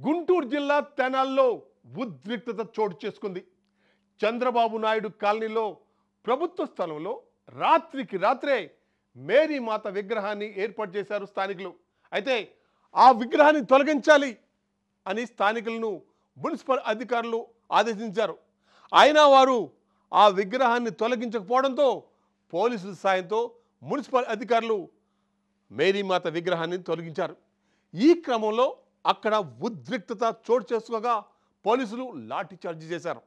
గుంటూరు జిల్లా తెనాల్లో ఉద్రిక్తత చోటు చేసుకుంది. చంద్రబాబు నాయుడు కాలనీలో ప్రభుత్వ స్థలంలో రాత్రికి రాత్రే మేరీ మాత విగ్రహాన్ని ఏర్పాటు చేశారు స్థానికులు. అయితే ఆ విగ్రహాన్ని తొలగించాలి అని స్థానికులను మున్సిపల్ అధికారులు ఆదేశించారు. అయినా వారు ఆ విగ్రహాన్ని తొలగించకపోవడంతో పోలీసుల సాయంతో మున్సిపల్ అధికారులు మేరీమాత విగ్రహాన్ని తొలగించారు. ఈ క్రమంలో అక్కడ ఉద్రిక్తత చోటు చేసుకోగా పోలీసులు లాఠీ చార్జీ చేశారు.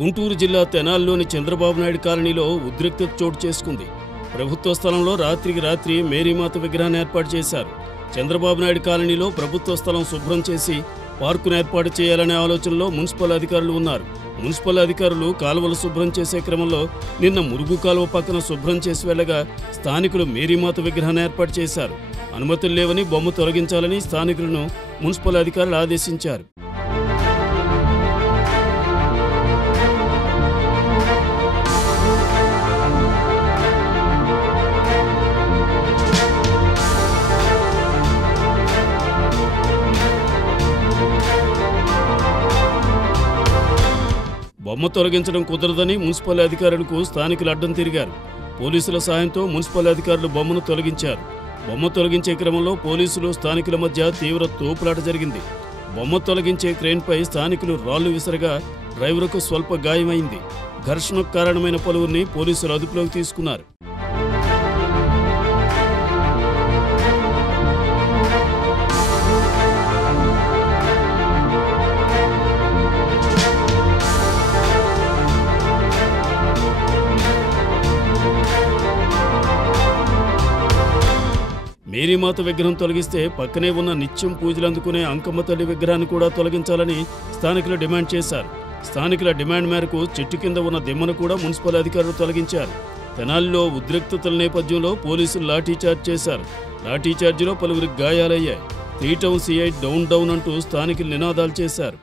గుంటూరు జిల్లా తెనాల్లోని చంద్రబాబు నాయుడు కాలనీలో ఉద్రిక్తత చోటు చేసుకుంది. ప్రభుత్వ స్థలంలో రాత్రికి రాత్రి మేరీమాత విగ్రహాన్ని ఏర్పాటు చేశారు. చంద్రబాబు నాయుడు కాలనీలో ప్రభుత్వ స్థలం శుభ్రం చేసి పార్కును ఏర్పాటు చేయాలనే ఆలోచనలో మున్సిపల్ అధికారులు ఉన్నారు. మున్సిపల్ అధికారులు కాలువలు శుభ్రం చేసే క్రమంలో నిన్న మురుగు కాలువ పక్కన శుభ్రం చేసి వెళ్లగా స్థానికులు మేరీమాత విగ్రహాన్ని ఏర్పాటు చేశారు. అనుమతులు లేవని బొమ్మ తొలగించాలని స్థానికులను మున్సిపల్ అధికారులు ఆదేశించారు. బొమ్మ తొలగించడం కుదరదని మున్సిపల్ అధికారులకు స్థానికులు అడ్డం తిరిగారు. పోలీసుల సాయంతో మున్సిపల్ అధికారులు బొమ్మను తొలగించారు. బొమ్మ తొలగించే క్రమంలో పోలీసులు స్థానికుల మధ్య తీవ్ర తోపులాట జరిగింది. బొమ్మ తొలగించే క్రేన్పై స్థానికులు రాళ్లు విసరగా డ్రైవర్కు స్వల్ప గాయమైంది. ఘర్షణకు కారణమైన పలువురిని పోలీసులు అదుపులోకి తీసుకున్నారు. మేరీమాత విగ్రహం తొలగిస్తే పక్కనే ఉన్న నిత్యం పూజలు అందుకునే అంకమ్మ తల్లి విగ్రహాన్ని కూడా తొలగించాలని స్థానికులు డిమాండ్ చేశారు. స్థానికుల డిమాండ్ మేరకు చెట్టు కింద ఉన్న దిమ్మను కూడా మున్సిపల్ అధికారులు తొలగించారు. తెనాలిలో ఉద్రిక్తతల నేపథ్యంలో పోలీసులు లాఠీచార్జ్ చేశారు. లాఠీచార్జిలో పలువురికి గాయాలయ్యాయి. 3 టౌన్ సిఐ డౌన్ డౌన్ అంటూ స్థానికులు నినాదాలు చేశారు.